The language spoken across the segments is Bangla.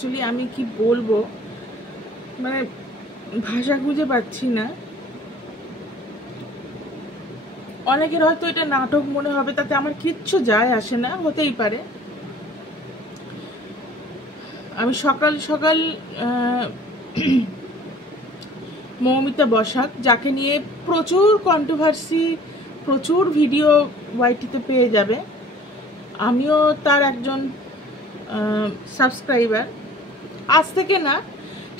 অ্যাকচুয়ালি আমি কি বলবো, মানে ভাষা খুঁজে পাচ্ছি না। অনেকের হয়তো এটা নাটক মনে হবে, তাতে আমার কিচ্ছু যায় আসে না, হতেই পারে। আমি সকাল সকাল মৌমিতা বসাক, যাকে নিয়ে প্রচুর কন্ট্রোভার্সি, প্রচুর ভিডিও ওয়াইটিতে পেয়ে যাবে, আমিও তার একজন সাবস্ক্রাইবার। আজ থেকে না,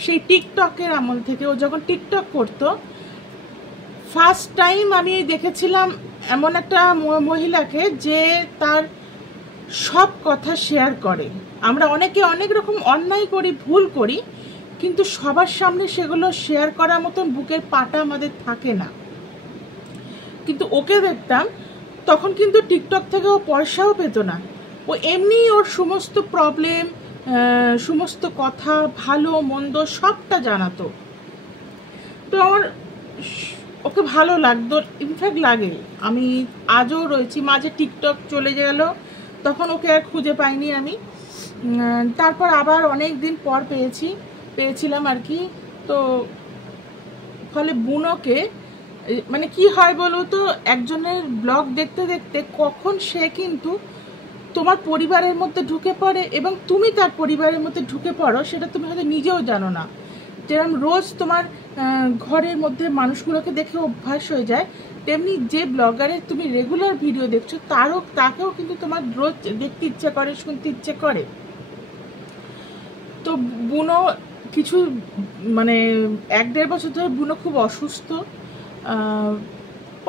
সেই টিকটকের আমল থেকে, ও যখন টিকটক করতো ফার্স্ট টাইম আমি দেখেছিলাম এমন একটা মহিলাকে যে তার সব কথা শেয়ার করে। আমরা অনেকে অনেক রকম অন্যায় করি, ভুল করি, কিন্তু সবার সামনে সেগুলো শেয়ার করার মতন বুকের পাটা আমাদের থাকে না। কিন্তু ওকে দেখতাম তখন কিন্তু টিকটক থেকে ও পয়সাও পেত না, ও এমনি ওর সমস্ত প্রবলেম, সমস্ত কথা, ভালো মন্দ সবটা জানাতো। তো আমার ওকে ভালো লাগতো, ইনফ্যাক্ট লাগে। আমি আজও রয়েছি, মাঝে টিকটক চলে গেল, তখন ওকে আর খুঁজে পাইনি আমি। তারপর আবার অনেক দিন পর পেয়েছিলাম আর কি। তো ফলে বুনোকে, মানে কি হয় বলো তো, একজনের ব্লগ দেখতে দেখতে কখন সে কিন্তু তোমার পরিবারের মধ্যে ঢুকে পড়ে এবং তুমি তার পরিবারের মধ্যে ঢুকে পড়ো, সেটা তুমি হয়তো নিজেও জানো না। যেরকম রোজ তোমার ঘরের মধ্যে মানুষগুলোকে দেখে অভ্যাস হয়ে যায়, তেমনি যে ব্লগারের তুমি রেগুলার ভিডিও দেখছো তাকেও কিন্তু তোমার রোজ দেখতে ইচ্ছে করে, শুনতে ইচ্ছে করে। তো বুনো কিছু, মানে 1-1.5 বছর ধরে বুনো খুব অসুস্থ।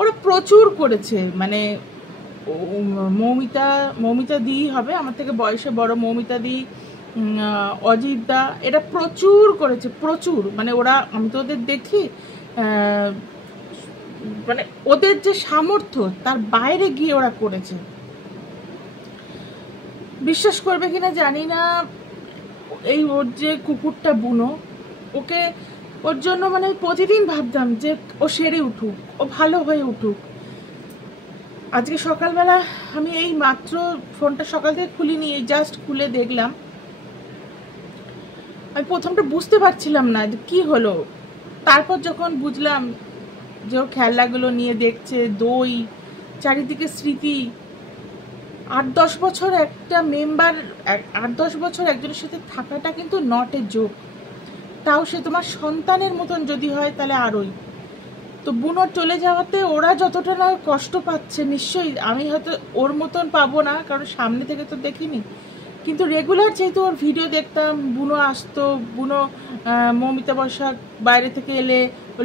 ওরা প্রচুর করেছে, মানে মৌমিতা দি হবে, আমার থেকে বয়সে বড় মৌমিতা দি, অজিত দা, এরা প্রচুর করেছে, প্রচুর। মানে ওরা, আমি তো ওদের দেখি, মানে ওদের যে সামর্থ্য তার বাইরে গিয়ে ওরা করেছে। বিশ্বাস করবে কিনা জানি না, এই ওর যে কুকুরটা বুনো, ওর জন্য মানে প্রতিদিন ভাবতাম যে ও সেরে উঠুক, ও ভালো হয়ে উঠুক। আজকে সকালবেলা আমি এই মাত্র ফোনটা সকাল থেকে খুলিনি, এই জাস্ট খুলে দেখলাম। আমি প্রথমটা বুঝতে পারছিলাম না যে কি হলো, তারপর যখন বুঝলাম যে ও খেলনাগুলো নিয়ে দেখছে, দই, চারিদিকে স্মৃতি। 8-10 বছর একটা মেম্বার, 8-10 বছর একজনের সাথে থাকাটা কিন্তু নট এ জোক। তাও সে তোমার সন্তানের মতন যদি হয় তাহলে আরোই। তো বুনোর চলে যাওয়াতে ওরা যতটা না কষ্ট পাচ্ছে, নিশ্চয়ই আমি হয়তো ওর মতন পাবো না, কারণ সামনে থেকে তো দেখিনি, কিন্তু রেগুলার যেহেতু ওর ভিডিও দেখতাম, বুনো আসতো, বুনো মৌমিতা বসাক বাইরে থেকে এলে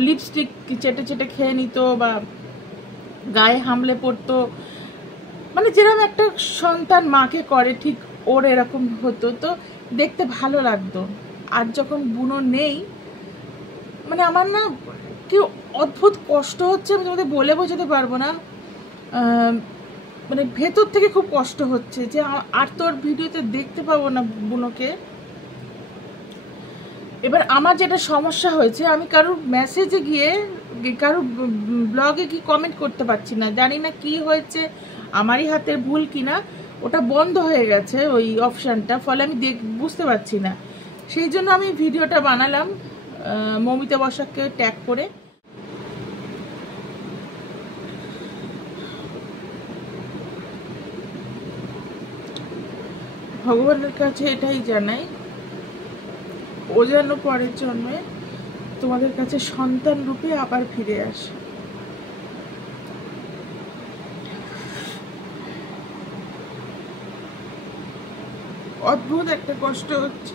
লিপস্টিক চেটে চেটে খেয়ে নিত বা গায়ে হামলে পড়তো, মানে যেরকম একটা সন্তান মাকে করে ঠিক ওর এরকম হতো। তো দেখতে ভালো লাগতো। আর যখন বুনো নেই, মানে আমার না কি অদ্ভুত কষ্ট হচ্ছে, আমি তোমাদের বলে বোঝাতে পারবো না। মানে ভেতর থেকে খুব কষ্ট হচ্ছে যে আর তোর ভিডিওতে দেখতে পাবো না বুনোকে। এবার আমার যেটা সমস্যা হয়েছে, আমি কারোর মেসেজে গিয়ে, কারোর ব্লগে কি কমেন্ট করতে পারছি না, জানি না কি হয়েছে, আমারই হাতের ভুল কিনা, ওটা বন্ধ হয়ে গেছে ওই অপশানটা, ফলে আমি বুঝতে পারছি না। সেই জন্য আমি ভিডিওটা বানালাম মৌমিতা বসাককে ট্যাগ করে। ভগবানের কাছে এটাই জানাই, ও যেন পরের জন্মে তোমাদের কাছে সন্তান রূপে আবার ফিরে আসে। অদ্ভুত একটা কষ্ট হচ্ছে।